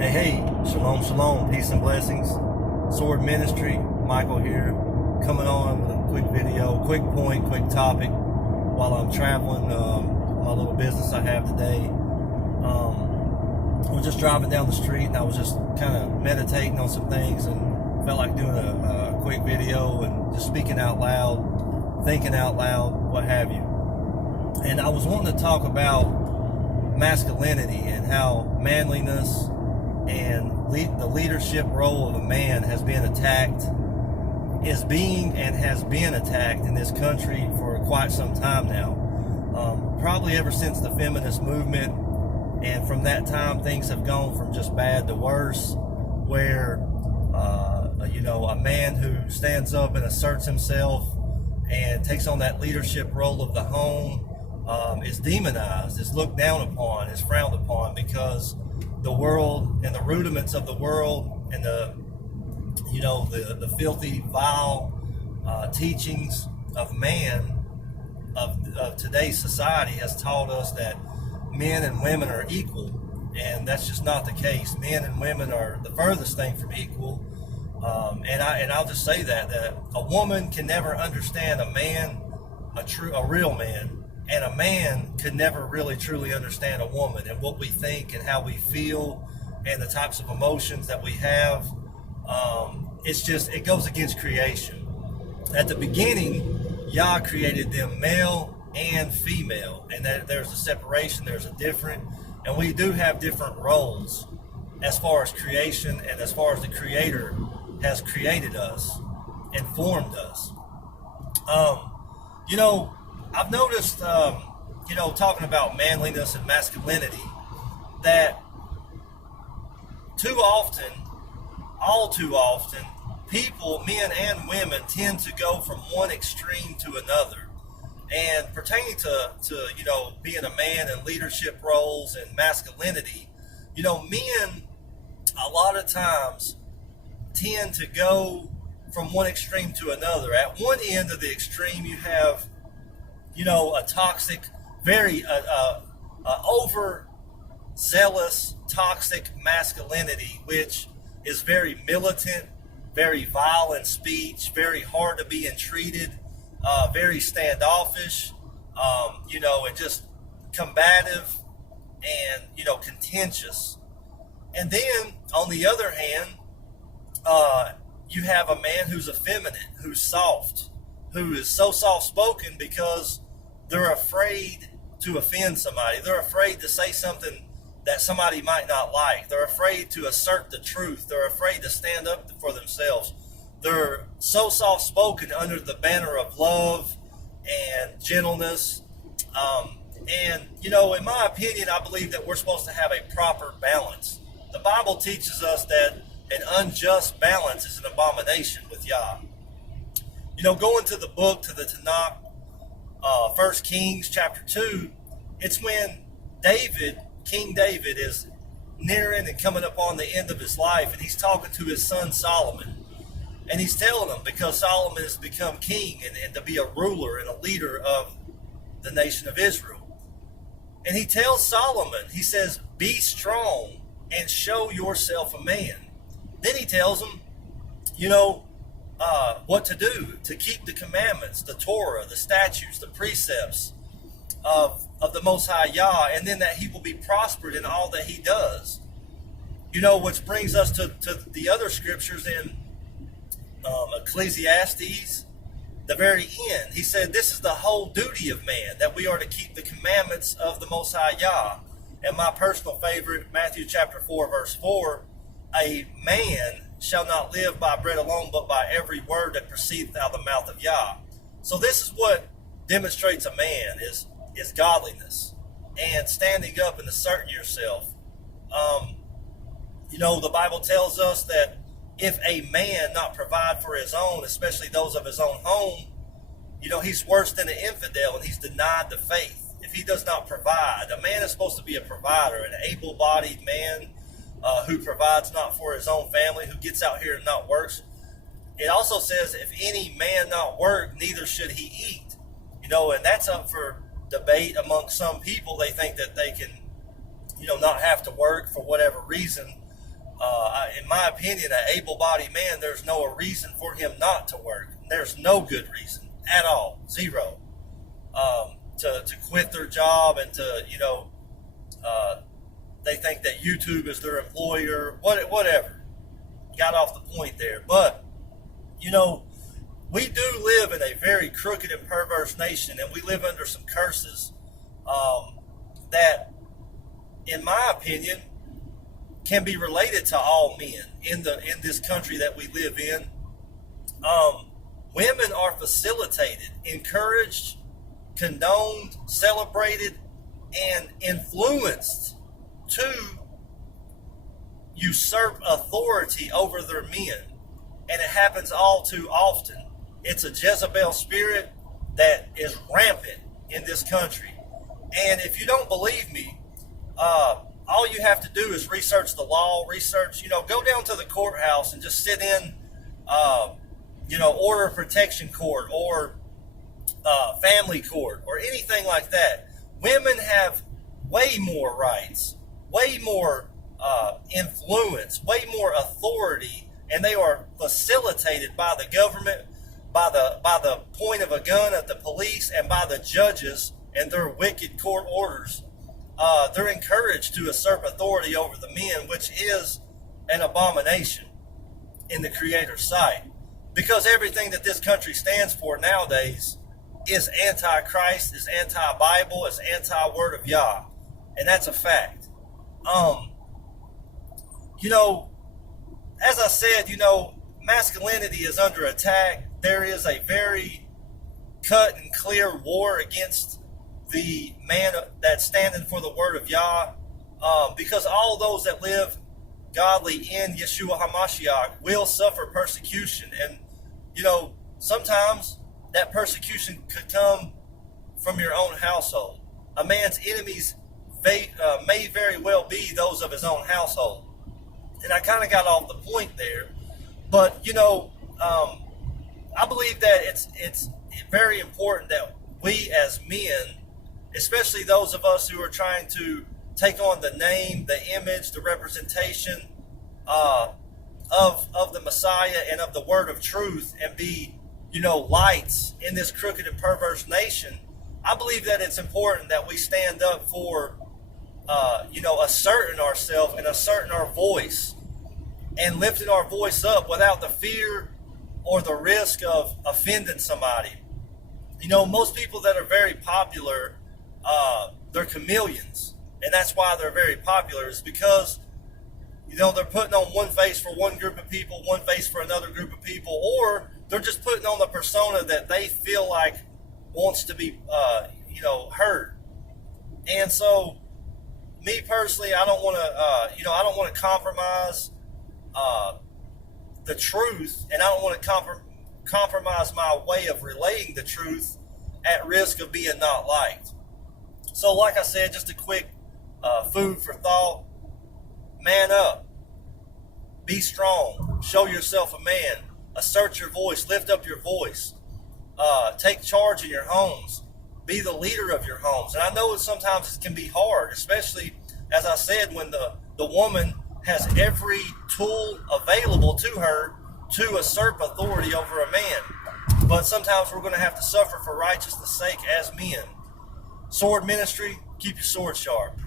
Hey, shalom, shalom, peace and blessings. Sword Ministry, Michael here, coming on with a quick video, quick point, quick topic while I'm traveling, my little business I have today. I was just driving down the street and I was just kind of meditating on some things and felt like doing a quick video and just speaking out loud, thinking out loud, what have you. And I was wanting to talk about masculinity and how manliness and the leadership role of a man has been attacked, is being and has been attacked in this country for quite some time now. Probably ever since the feminist movement, and from that time things have gone from just bad to worse, where a man who stands up and asserts himself and takes on that leadership role of the home is demonized, is looked down upon, is frowned upon, because the world and the rudiments of the world and the filthy, vile teachings of man of today's society has taught us that men and women are equal, and that's just not the case. Men and women are the furthest thing from equal, and I'll just say that a woman can never understand a man, a real man. And a man could never really truly understand a woman and what we think and how we feel and the types of emotions that we have. It goes against creation. At the beginning, Yah created them male and female, and there's a separation, there's a different, and we do have different roles as far as creation and as far as the Creator has created us and formed us. I've noticed, talking about manliness and masculinity, that all too often, people, men and women, tend to go from one extreme to another. And pertaining to being a man and leadership roles and masculinity, men a lot of times tend to go from one extreme to another. At one end of the extreme, you have a toxic, very overzealous, toxic masculinity, which is very militant, very vile in speech, very hard to be entreated, very standoffish, and just combative and, contentious. And then, on the other hand, you have a man who's effeminate, who's soft, who is so soft-spoken because they're afraid to offend somebody. They're afraid to say something that somebody might not like. They're afraid to assert the truth. They're afraid to stand up for themselves. They're so soft-spoken under the banner of love and gentleness. In my opinion, I believe that we're supposed to have a proper balance. The Bible teaches us that an unjust balance is an abomination with Yah. Going to the Tanakh, 1 Kings chapter 2, it's when King David is nearing and coming up on the end of his life, and he's talking to his son Solomon. And he's telling him, because Solomon has become king and to be a ruler and a leader of the nation of Israel. And he tells Solomon, he says, be strong and show yourself a man. Then he tells him, what to do to keep the commandments, the Torah, the statutes, the precepts of the Most High Yah, and then that he will be prospered in all that he does. Which brings us to the other scriptures in Ecclesiastes, the very end. He said, this is the whole duty of man, that we are to keep the commandments of the Most High Yah. And my personal favorite, Matthew chapter 4, verse 4, a man shall not live by bread alone, but by every word that proceedeth out of the mouth of Yah. So this is what demonstrates a man, is godliness and standing up and asserting yourself. The Bible tells us that if a man not provide for his own, especially those of his own home, he's worse than an infidel, and he's denied the faith. If he does not provide, a man is supposed to be a provider, an able-bodied man who provides not for his own family, who gets out here and not works. It also says, if any man not work, neither should he eat. And that's up for debate among some people. They think that they can, not have to work for whatever reason. In my opinion, an able-bodied man, there's no reason for him not to work. There's no good reason at all, zero, to quit their job and to, they think that YouTube is their employer, whatever. Got off the point there. But, we do live in a very crooked and perverse nation, and we live under some curses that, in my opinion, can be related to all men in this country that we live in. Women are facilitated, encouraged, condoned, celebrated, and influenced to usurp authority over their men. And it happens all too often. It's a Jezebel spirit that is rampant in this country. And if you don't believe me, all you have to do is research the law, go down to the courthouse and just sit in, order of protection court or family court or anything like that. Women have way more rights, way more influence, way more authority, and they are facilitated by the government, by the point of a gun at the police, and by the judges and their wicked court orders. They're encouraged to usurp authority over the men, which is an abomination in the Creator's sight. Because everything that this country stands for nowadays is anti-Christ, is anti-Bible, is anti-Word of Yah. And that's a fact. As I said, masculinity is under attack. There is a very cut and clear war against the man that's standing for the Word of Yah, because all those that live godly in Yeshua HaMashiach will suffer persecution. And, sometimes that persecution could come from your own household. A man's enemies may very well be those of his own household. And I kind of got off the point there. But, I believe that it's very important that we as men, especially those of us who are trying to take on the name, the image, the representation of the Messiah and of the word of truth, and be, lights in this crooked and perverse nation. I believe that it's important that we stand up for, asserting ourselves and asserting our voice and lifting our voice up without the fear or the risk of offending somebody. Most people that are very popular, they're chameleons, and that's why they're very popular, is because they're putting on one face for one group of people, one face for another group of people, or they're just putting on the persona that they feel like wants to be heard. And so, me personally, I don't want to compromise the truth, and I don't want to compromise my way of relaying the truth at risk of being not liked. So, like I said, just a quick food for thought. Man up. Be strong. Show yourself a man. Assert your voice. Lift up your voice. Take charge of your homes. Be the leader of your homes. And I know sometimes it can be hard, especially, as I said, when the woman has every tool available to her to usurp authority over a man. But sometimes we're going to have to suffer for righteousness' sake as men. Sword ministry, keep your sword sharp.